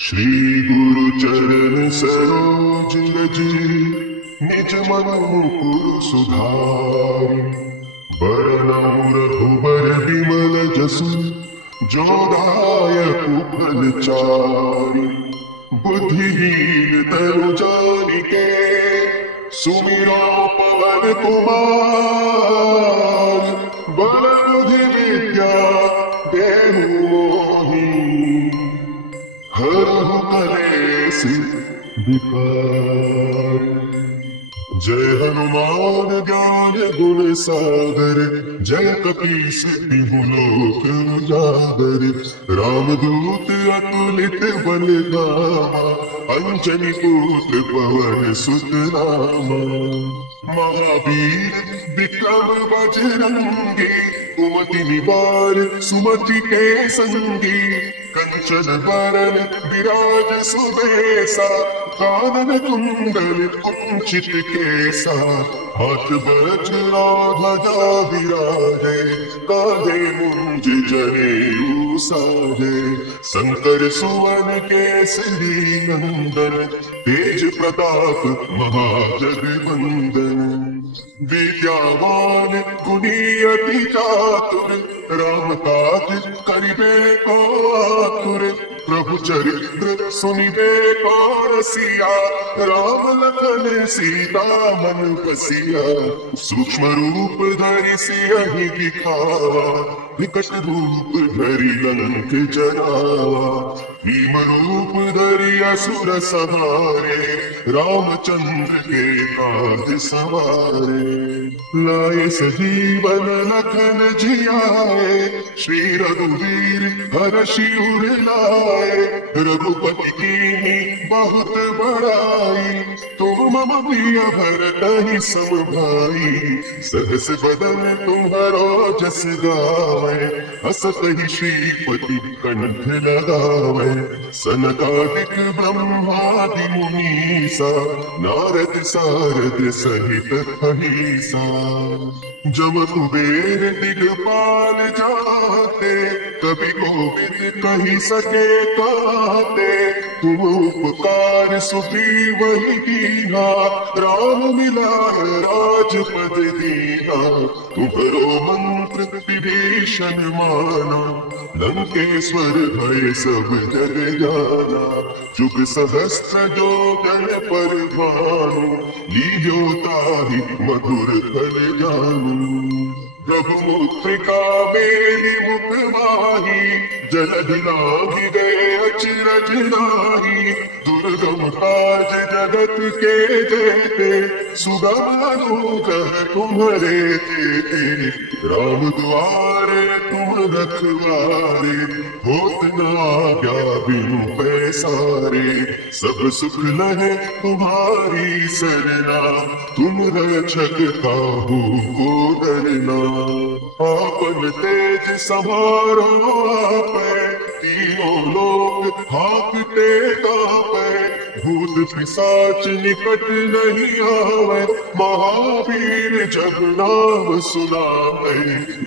श्री गुरु चरण सरोज रज निज मन मुकुर सुधारि बरनउँ रघुबर बिमल जसु जो दायक फल चारि बुद्धिहीन तनु जानिके सुमिरो पवन कुमार बल बुद्धि विद्या देहु मोहि हरहु कलेश विकार। जय हनुमान ज्ञान गुण सागर जय कपीस तिहु लोक उजागर। रामदूत अतुलित बल धामा अंजनी पुत्र पवन सुत नामा। महावीर विक्रम बजरंगी कुमति निवार सुमति के संगी। कंचन बरन विराज सुबेसा कानन कुंडल कुंचित केसा। हाथ वज्र ध्वजा विराजे कांधे मुंज जनेऊ साजे। शंकर सुवन केसरी नंदन तेज प्रताप महाजगवंदन। विद्यावान गुणी अति चातुर राम काज करिबे को आतुर। प्रभु चरित्र सुनिबे को रसिया राम लखन सीता मन बसिया। सूक्ष्म रूप धरि सियहि दिखावा विकट रूप धरि लंक जरावा। भीम रूप धरि असुर संहारे रामचंद्र के काज सवारे। लाए सजीवन लखन जियाए श्री रघुवीर हरषि उर लाए। रघुपति कीन्ही बहुत बड़ाई तुम मम प्रिय भरतहि सम भाई। सहस बदन तुम्हरो जस गावे हसत ही श्रीपति कंठ लगावे। सनकादिक ब्रह्मादि मुनीसा नारद सारद सहित अहिसा। जम कुबेर दिगपाल जाते कवि कोविद कहि सके काते। तुम उपकार सुफी वही कीन्हा राम मिलाय राजपद दीना। तुम्हरो मंत्र विभीषण माना लंकेश्वर भय सब जग जाना। जुग सहस्त्र जो जन पर भानु लील्यो ताहि मधुर फल जानू। रघुमुद्रिका मेरी मुख माही जलधि लांघि गए अचरज नाहि। दुर्गम काज जगत के जेते सुगम अनुग्रह तुम्हरे तेते। राम दुआरे तुम रखवारे होत न आज्ञा बिनु पैसारे। सब सुख लहे तुम्हारी सरना तुम रक्षक काहू को डरना। आपन तेज समारो आपै तीनों लोक हाँकते कापै। भूत पिशाच निकट नहीं आवे महावीर जब नाम सुनावे।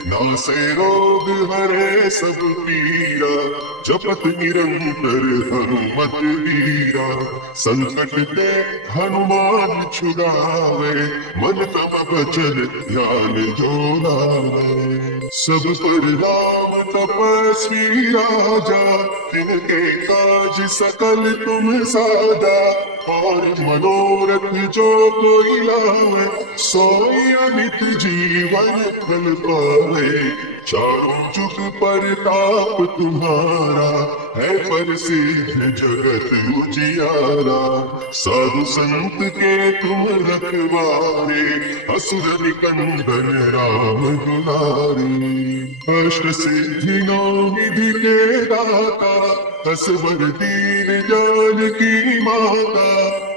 नासे रोग हरे सब पीरा जपत निरंतर हनुमत वीरा। संकट ते हनुमान छुड़ावे मन तम बचन ध्यान जो लावे। सब पर राम तपस्वी राजा तिनके काज सकल तुम साजा। और मनोरथ जो कोई लावे सोई अमित जीवन फल पावे। चारों जुग परताप तुम्हारा है प्रसिद्ध जगत उजियारा। साधु संत के तुम रखवारे असुर निकंदन राम दुलारी। अष्ट सिद्धि नौ निधि के दाता असवर दीन जानकी माता।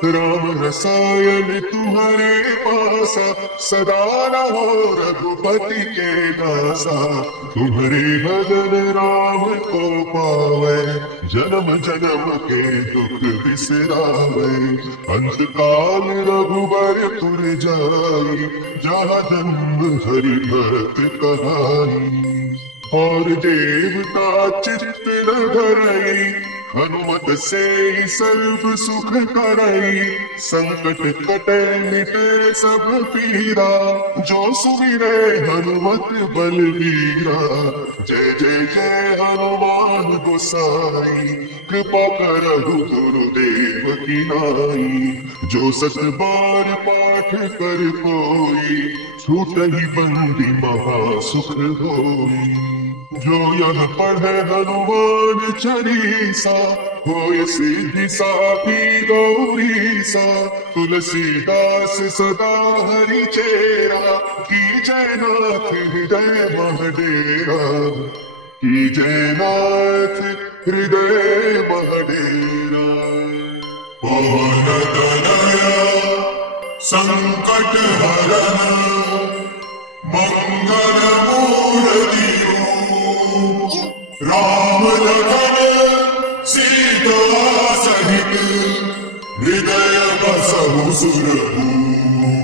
राम रसायन तुम्हारे पासा सदा रहो रघुपति के दासा। तुम्हारे भजन राम को पावे जन्म जन्म के दुख बिसरावे। अंत काल रघुबर पुर जाई जहाँ जन्म हरि भक्त कहाई। और देवता चित्त न धरई हनुमत से सर्व सुख करई, संकट कटे मिटे सब पीरा। जो सुमिरे हनुमत बलवीरा, जय जय जय हनुमान गोसाई। कृपा करहु गुरुदेव की नाई, जो सत बार पाठ कर कोई, छूटहि बंदी महा सुख होई। जो यह पढ़े हनुमान चालीसा, होय सिद्धि साखी गौरीसा। तुलसीदास सदा हरि चेरा, कीजय नाथ हृदय महडेरा। कीजय नाथ हृदय महडेरा। पवन तनया संकट हरन, मंगल मूर्ति राम लखन सीता सहित, हृदय बसहु सुरभूप।